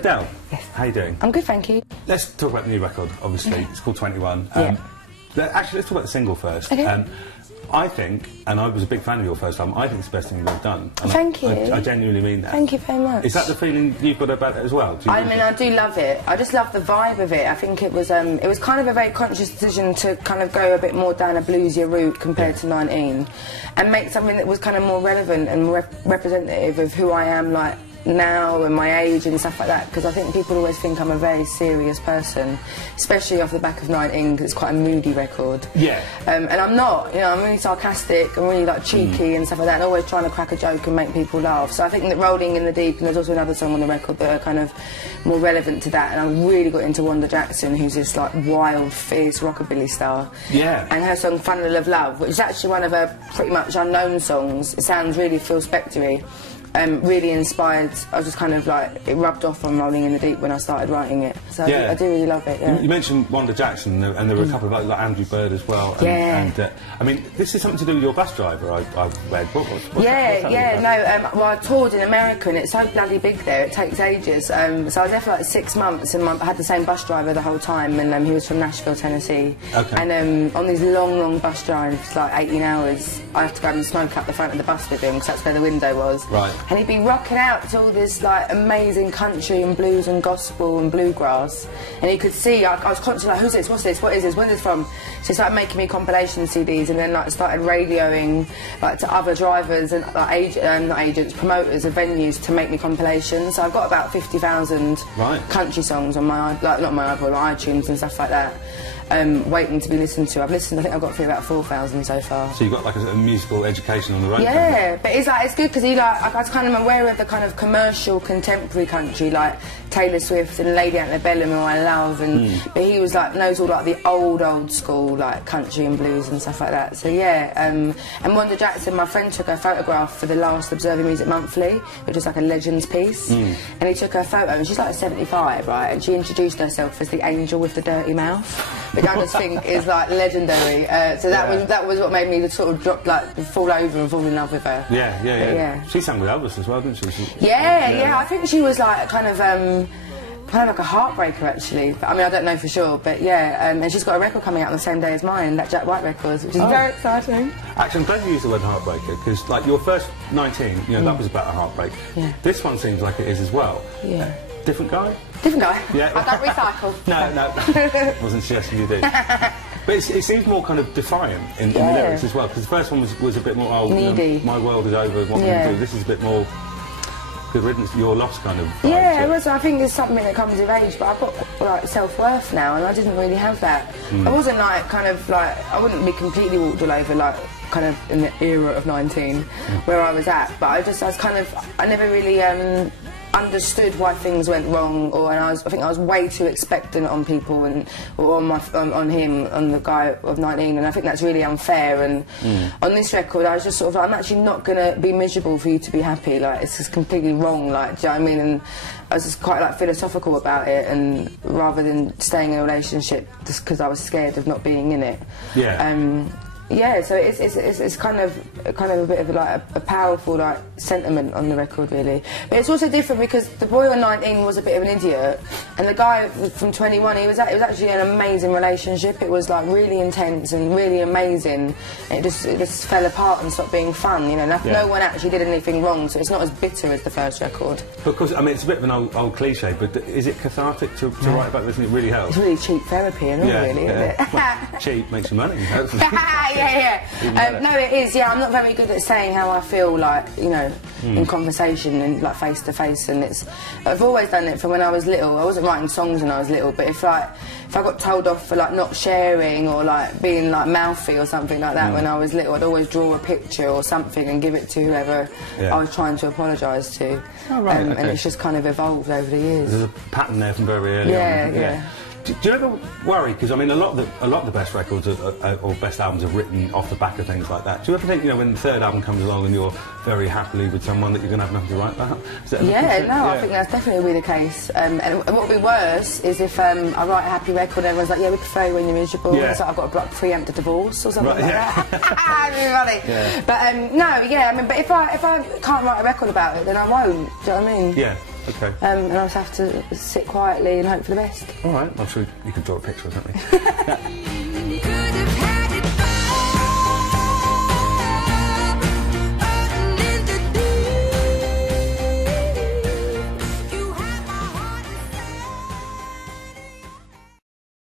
Adele, yes. How you doing? I'm good, thank you. Let's talk about the new record, obviously. Okay. It's called 21. Yeah. Actually, let's talk about the single first. Okay. I think, and I was a big fan of your first album, I think it's the best thing you've ever done. And Thank you. I genuinely mean that. Thank you very much. Is that the feeling you've got about it as well? I mean, I do love it. I just love the vibe of it. I think it was kind of a very conscious decision to kind of go a bit more down a bluesier route compared to 19, and make something that was kind of more relevant and more representative of who I am, like, now and my age and stuff like that, because I think people always think I'm a very serious person, especially off the back of 19, because it's quite a moody record. Yeah. And I'm not, you know, I'm really sarcastic, I'm really like cheeky and stuff like that, and always trying to crack a joke and make people laugh. So I think that Rolling in the Deep, and there's also another song on the record that are kind of more relevant to that, and I really got into Wanda Jackson, who's this like wild, fierce rockabilly star. Yeah. And her song Funnel of Love, which is actually one of her pretty much unknown songs. It sounds really Phil Spector-y. Really inspired. I was just kind of like, it rubbed off on Rolling in the Deep when I started writing it. So I do really love it. Yeah. You mentioned Wanda Jackson, and there were a couple of like Andrew Bird as well. And, Yeah. I mean, this is something to do with your bus driver. I've read. What's No. Well, I toured in America, and it's so bloody big there. It takes ages. So I was there for like 6 months, and I had the same bus driver the whole time, and he was from Nashville, Tennessee. Okay. And on these long bus drives, like 18 hours, I have to go and smoke up the front of the bus with him, because that's where the window was. Right. And he'd be rocking out to all this like amazing country and blues and gospel and bluegrass, and he could see I was constantly like, who's this, what's this, what is this, where's this from? So he started making me compilation CDs, and then like started radioing like to other drivers and like not agents, promoters of venues to make me compilations. So I've got about 50,000 country songs on my not my iPod, my iTunes and stuff like that. Waiting to be listened to. I think I've got through about 4,000 so far. So you've got like a musical education on the road. Yeah, but it's good because I was kind of aware of the kind of commercial contemporary country, like Taylor Swift and Lady Antebellum, who I love, and but he was like knows all like the old school like country and blues and stuff like that. So yeah, and Wanda Jackson, my friend took her photograph for the last Observer Music Monthly, which is like a Legends piece, and he took her photo, and she's like 75, right, and she introduced herself as the angel with the dirty mouth, which I just think is like legendary. So that was what made me sort of drop, like fall over and fall in love with her. Yeah. She sang with Elvis as well, didn't she? Yeah. I think she was like kind of like a heartbreaker actually. But, I mean, I don't know for sure, but yeah. And she's got a record coming out on the same day as mine, that Jack White record, which is very exciting. Actually, I'm glad you used the word heartbreaker, because like your first 19, you know, that was about a heartbreak. Yeah. This one seems like it is as well. Yeah. Different guy? Different guy. Yeah. I don't recycle. No. Wasn't suggesting you do. But it seems more kind of defiant in the lyrics as well, because the first one was a bit more, needy. You know, my world is over, what can we do? This is a bit more good riddance, your loss kind of vibe. Yeah, it was, I think it's something that comes with age, but I've got like self-worth now, and I didn't really have that. I wasn't like kind of like, I wouldn't be completely walked all over like kind of in the era of 19 where I was at, but I never really understood why things went wrong, I think I was way too expectant on people or on him, on the guy of 19, and I think that's really unfair. And on this record, I was just sort of like, I'm actually not gonna be miserable for you to be happy. Like, it's just completely wrong. Like, do you know what I mean? And I was just quite like philosophical about it, and rather than staying in a relationship just because I was scared of not being in it. Yeah, so it's kind of a bit of like a powerful like sentiment on the record, really. But it's also different because the boy on 19 was a bit of an idiot, and the guy from 21, it was actually an amazing relationship. It was like really intense and really amazing. It just fell apart and stopped being fun. You know, no one actually did anything wrong, so it's not as bitter as the first record. Because I mean, it's a bit of an old cliche, but is it cathartic to write about this? And it really helps. It's really cheap therapy, and all, really, isn't it? Well, cheap makes you money, hopefully. No, it is. Yeah, I'm not very good at saying how I feel, like, you know, in conversation and like face to face. And I've always done it from when I was little. I wasn't writing songs when I was little, but if I got told off for like not sharing or like being like mouthy or something like that when I was little, I'd always draw a picture or something and give it to whoever I was trying to apologise to. Oh, right, and it's just kind of evolved over the years. There's a pattern there from very early on. Yeah. Do you ever worry, because I mean a lot of the best records or best albums are written off the back of things like that. Do you ever think, you know, when the third album comes along and you're very happily with someone that you're going to have nothing to write about? I think that's definitely the case. And what would be worse is if I write a happy record and everyone's like, yeah, we prefer you when you're miserable. Yeah. So I've got to preempt a divorce or something like that. That'd be funny. Yeah. But but if I can't write a record about it, then I won't. Do you know what I mean? Yeah. Okay. And I just have to sit quietly and hope for the best. All right. I'm sure you can draw a picture or something.